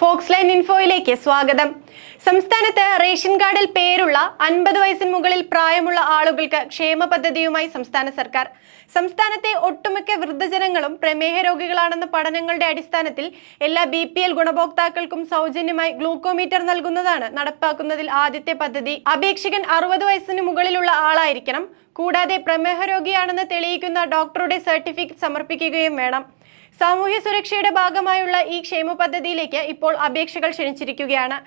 Fox line ഇൻഫോയിലേക്ക് സ്വാഗതം. സംസ്ഥാനത്ത് ration കാർഡിൽ പേരുള്ള 50 വയസ്സിന് മുകളിൽ പ്രായമുള്ള ആളുകൾക്ക് ക്ഷേമ പദ്ധതിയുമായി സംസ്ഥാന സർക്കാർ. സംസ്ഥാനത്തെ ഒട്ടുമിക്ക വൃദ്ധജനങ്ങളും പ്രമേഹ രോഗികളാണെന്ന പഠനങ്ങളുടെ അടിസ്ഥാനത്തിൽ എല്ലാ BPL ഗുണഭോക്താക്കൾക്കും സൗജന്യമായി ഗ്ലൂക്കോമീറ്റർ നൽകുന്നതാണ് നടപ്പാക്കുന്നതിൽ ആദ്യത്തെ പദ്ധതി. അപേക്ഷകൻ 60 വയസ്സിന് മുകളിലുള്ള ആളായിരിക്കണം. കൂടാതെ പ്രമേഹ രോഗിയാണെന്ന് തെളിയിക്കുന്ന ഡോക്ടറുടെ സർട്ടിഫിക്കറ്റ് സമർപ്പിക്കുകയും വേണം. സാമൂഹ്യ സുരക്ഷയുടെ ഭാഗമായുള്ള ഈ ക്ഷേമ പദ്ധതിയിലേക്ക് ഇപ്പോൾ അപേക്ഷകൾ ക്ഷണിച്ചിരിക്കുകയാണ്.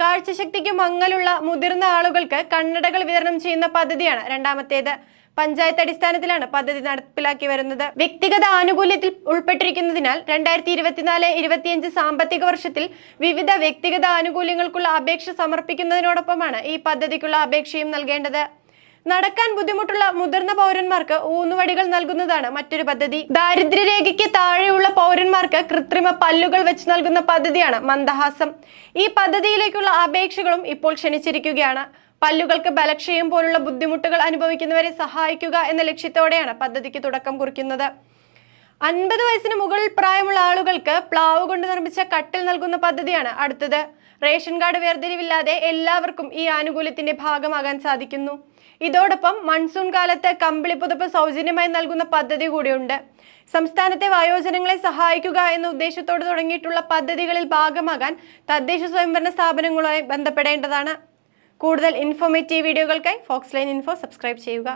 കാഴ്ചശക്തിക്ക് മങ്ങലുള്ള മുതിർന്ന ആളുകൾക്ക് കണ്ണടകൾ വിതരണം ചെയ്യുന്ന പദ്ധതിയാണ് രണ്ടാമത്തേത്. പഞ്ചായത്ത് അടിസ്ഥാനത്തിലാണ് പദ്ധതി നടപ്പിലാക്കി വരുന്നത്. വ്യക്തിഗത ആനുകൂല്യത്തിൽ ഉൾപ്പെട്ടിരിക്കുന്നതിനാൽ 2024-25 സാമ്പത്തിക വർഷത്തിൽ വിവിധ വ്യക്തിഗത ആനുകൂല്യങ്ങൾക്കുള്ള അപേക്ഷ സമർപ്പിക്കുന്നതിനോടൊപ്പമാണ് ഈ പദ്ധതിക്കുള്ള അപേക്ഷയും നൽകേണ്ടത്. നടക്കാൻ ബുദ്ധിമുട്ടുള്ള മുതിർന്ന പൗരന്മാർക്ക് ഊന്നുവടികൾ നൽകുന്നതാണ് മറ്റൊരു പദ്ധതി. ദാരിദ്ര്യരേഖയ്ക്ക് താഴെയുള്ള പൗരന്മാർക്ക് കൃത്രിമ പല്ലുകൾ വെച്ച് നൽകുന്ന പദ്ധതിയാണ് മന്ദഹാസം. ഈ പദ്ധതിയിലേക്കുള്ള അപേക്ഷകളും ഇപ്പോൾ ക്ഷണിച്ചിരിക്കുകയാണ്. പല്ലുകൾക്ക് ബലക്ഷയം പോലുള്ള ബുദ്ധിമുട്ടുകൾ അനുഭവിക്കുന്നവരെ സഹായിക്കുക എന്ന ലക്ഷ്യത്തോടെയാണ് പദ്ധതിക്ക് തുടക്കം കുറിക്കുന്നത്. 50 വയസ്സിന് മുകളിൽ പ്രായമുള്ള ആളുകൾക്ക് പ്ലാവ് കൊണ്ട് നിർമ്മിച്ച കട്ടിൽ നൽകുന്ന പദ്ധതിയാണ് അടുത്തത്. റേഷൻ കാർഡ് വേർതിരിവില്ലാതെ എല്ലാവർക്കും ഈ ആനുകൂല്യത്തിന്റെ ഭാഗമാകാൻ സാധിക്കുന്നു. ഇതോടൊപ്പം മൺസൂൺ കാലത്ത് കമ്പിളി പുതപ്പ് സൗജന്യമായി നൽകുന്ന പദ്ധതി കൂടിയുണ്ട്. സംസ്ഥാനത്തെ വയോജനങ്ങളെ സഹായിക്കുക എന്ന ഉദ്ദേശത്തോട് തുടങ്ങിയിട്ടുള്ള പദ്ധതികളിൽ ഭാഗമാകാൻ തദ്ദേശ സ്വയംഭരണ സ്ഥാപനങ്ങളുമായി ബന്ധപ്പെടേണ്ടതാണ്. കൂടുതൽ ഇൻഫോർമേറ്റീവ് വീഡിയോകൾക്കായി ഫോക്സ് ലൈൻ ഇൻഫോ സബ്സ്ക്രൈബ് ചെയ്യുക.